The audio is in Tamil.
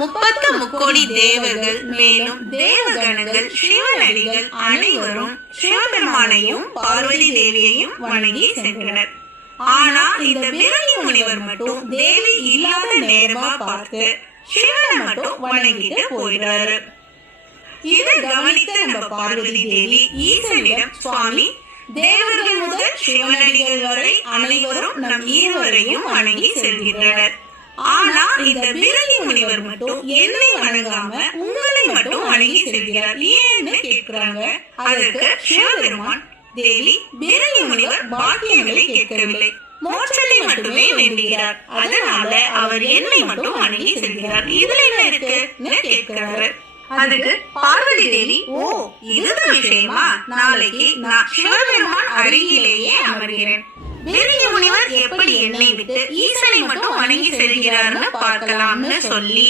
முப்பத்து முக்கோடி தேவர்கள் மேலும் தேவகணங்கள் சிவனடிகள் அனைவரும் சிவபெருமானையும் பார்வதி தேவியையும் வணங்கி சென்றனர். ஆனா இந்த விரலி முனிவர் மட்டும் தேவி இல்லாத நேரமா பார்த்து சிவனை மட்டும் வணங்கிட்டு போயிடாரு. இதை கவனித்த நம்ம பார்வதி தேவி ஈசனிடம், சுவாமி, தேவர்கள் முதல் சிவனடிகள் வரை அனைவரும் நம் இருவரையும் வணங்கி செல்கின்றனர். ஆனா இந்த விரலி முனிவர் மட்டும் என்னை வணங்காம உங்களை மட்டும் வணங்கி செல்கிறார், ஏன்னு கேட்கிறாங்க. அதற்கு சிவபெருமான், தேவி, விரலி முனிவர் பாக்கியங்களை கேட்கவில்லை, மோட்சத்தை மட்டுமே வேண்டுகிறார். அதனால அவர் என்னை மட்டும் வணங்கி செல்கிறார். இதுல என்ன இருக்குன்னு கேட்கிறாரு. அதுக்கு பார்வதி தேவி, ஓ, இதுதான் விஷயமா? நாளைக்கு நான் சிவபெருமான் அருகிலேயே அமர்கிறேன். விரலி முனிவர் எப்படி என்னை விட்டு ஈசனை மட்டும் வணங்கி செல்கிறார்னு பார்க்கலாம்னு சொல்லி